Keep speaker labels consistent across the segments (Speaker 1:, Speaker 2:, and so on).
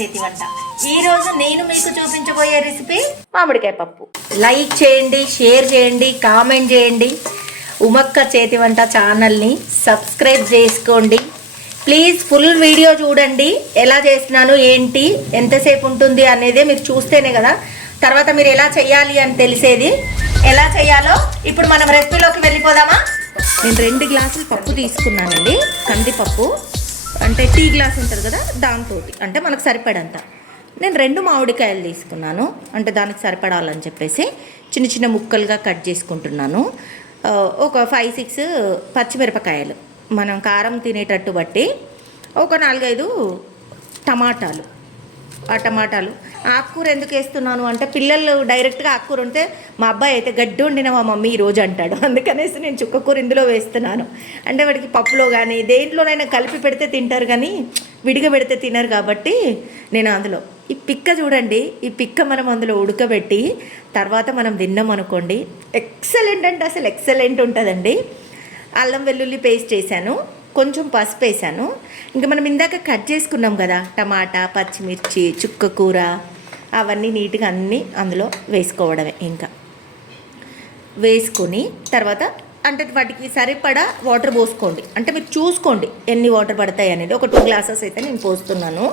Speaker 1: చేతి వంట ఈ రోజు నేను మీకు చూపించబోయే రెసిపీ మామిడికాయ పప్పు. లైక్ చేయండి షేర్ చేయండి కామెంట్ చేయండి. ఉమక్క చేతి వంట ఛానల్ని సబ్స్క్రైబ్ చేసుకోండి. ప్లీజ్ ఫుల్ వీడియో చూడండి. ఎలా చేస్తున్నాను ఏంటి ఎంతసేపు ఉంటుంది అనేది మీరు చూస్తేనే కదా. తర్వాత మీరు ఎలా చేయాలి అని తెలిసేది. ఎలా చేయాలో ఇప్పుడు మనం రెసిపీలోకి వెళ్ళిపోదామా? నేను రెండు గ్లాసులు పప్పు తీసుకున్నానండి. కందిపప్పు. అంటే టీ గ్లాస్ ఉంటుంది కదా దాంతో అంటే మనకు సరిపడంత. నేను రెండు మామిడికాయలు తీసుకున్నాను. అంటే దానికి సరిపడాలని చెప్పేసి చిన్న చిన్న ముక్కలుగా కట్ చేసుకుంటున్నాను. ఒక ఫైవ్ సిక్స్ పచ్చిమిరపకాయలు. మనం కారం తినేటట్టు బట్టి ఒక నాలుగైదు టమాటాలు. ఆ టమాటాలు ఆకుకూర ఎందుకు వేస్తున్నాను అంటే పిల్లలు డైరెక్ట్గా ఆకుకూర ఉంటే మా అబ్బాయి అయితే గడ్డి వండిన మా మమ్మీ ఈ రోజు అంటాడు. అందుకనేసి నేను చుక్కకూర ఇందులో వేస్తున్నాను. అంటే వాడికి పప్పులో కానీ దేంట్లోనైనా కలిపి పెడితే తింటారు కానీ విడిగా పెడితే తినరు కాబట్టి నేను అందులో ఈ పిక్క చూడండి. ఈ పిక్క మనం అందులో ఉడకబెట్టి తర్వాత మనం తిన్నాం అనుకోండి ఎక్సలెంట్ అంటే అసలు ఎక్సలెంట్ ఉంటుందండి. అల్లం వెల్లుల్లి పేస్ట్ చేశాను. కొంచెం పసుపు వేసాను ఇంకా మనం ఇందాక కట్ చేసుకున్నాం కదా టమాటా పచ్చిమిర్చి చుక్క కూర అవన్నీ నీట్గా అన్నీ అందులో వేసుకోవడమే ఇంకా. వేసుకొని తర్వాత అంటే వాటికి సరిపడా వాటర్ పోసుకోండి. అంటే మీరు చూసుకోండి ఎన్ని వాటర్ పడతాయి అనేది. ఒక టూ గ్లాసెస్ అయితే నేను పోస్తున్నాను.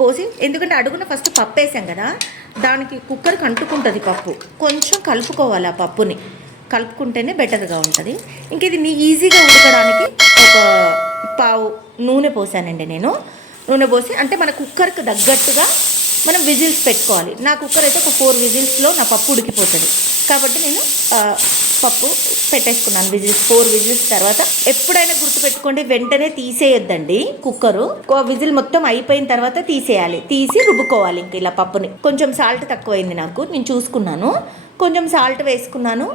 Speaker 1: పోసి ఎందుకంటే అడుగున ఫస్ట్ పప్పు వేసాం కదా దానికి కుక్కర్కి అంటుకుంటుంది పప్పు. కొంచెం కలుపుకోవాలి ఆ పప్పుని. కలుపుకుంటేనే బెటర్గా ఉంటుంది. ఇంక ఇది నీ ఈజీగా ఉడకడానికి ఒక పావు నూనె పోసానండి నేను. నూనె పోసి అంటే మన కుక్కర్కి తగ్గట్టుగా మనం విజిల్స్ పెట్టుకోవాలి. నా కుక్కర్ అయితే ఒక ఫోర్ విజిల్స్లో నా పప్పు ఉడికిపోతుంది. కాబట్టి నేను పప్పు పెట్టేసుకున్నాను విజిల్స్. ఫోర్ విజిల్స్ తర్వాత ఎప్పుడైనా గుర్తుపెట్టుకోండి వెంటనే తీసేయొద్దండి కుక్కరు. విజిల్ మొత్తం అయిపోయిన తర్వాత తీసేయాలి. తీసి రుబ్బుకోవాలి ఇంక ఇలా పప్పుని. కొంచెం సాల్ట్ తక్కువైంది నాకు నేను చూసుకున్నాను. కొంచెం సాల్ట్ వేసుకున్నాను.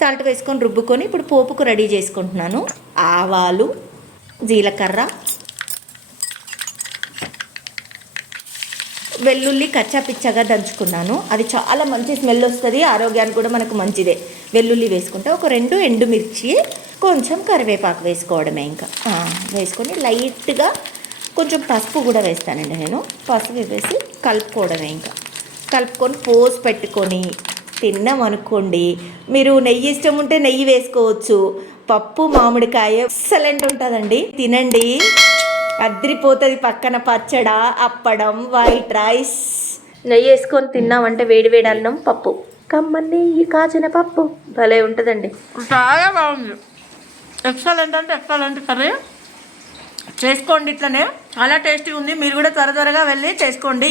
Speaker 1: సాల్ట్ వేసుకొని రుబ్బుకొని ఇప్పుడు పోపుకు రెడీ చేసుకుంటున్నాను. ఆవాలు జీలకర్ర వెల్లుల్లి కచ్చాపిచ్చగా దంచుకున్నాను. అది చాలా మంచి స్మెల్ వస్తుంది ఆరోగ్యానికి కూడా మనకు మంచిదే. వెల్లుల్లి వేసుకుంటే ఒక రెండు ఎండుమిర్చి కొంచెం కరివేపాకు వేసుకోవడమే ఇంకా. వేసుకొని లైట్గా కొంచెం పసుపు కూడా వేస్తానండి నేను. పసుపు వేసి కలుపుకోవడమే ఇంకా. కలుపుకొని పోసి పెట్టుకొని తిన్నాం అనుకోండి మీరు నెయ్యి ఇష్టం ఉంటే నెయ్యి వేసుకోవచ్చు. పప్పు మామిడికాయ ఎక్సలెంట్ ఉంటుందండి. తినండి. అద్రిపోతుంది పక్కన పచ్చడ అప్పడం వైట్ రైస్. నెయ్యి వేసుకొని తిన్నామంటే వేడి వేడి అన్నం పప్పు. కమ్మని నెయ్యి కాచిన పప్పు. భలే ఉంటుందండి. చాలా బాగుంది. ఎక్సలెంట్ అంటే ఎక్సలెంట్ కర్రీ. చేసుకోండి ఇట్లనే. చాలా టేస్టీ ఉంది. మీరు కూడా త్వర త్వరగా వెళ్ళి చేసుకోండి.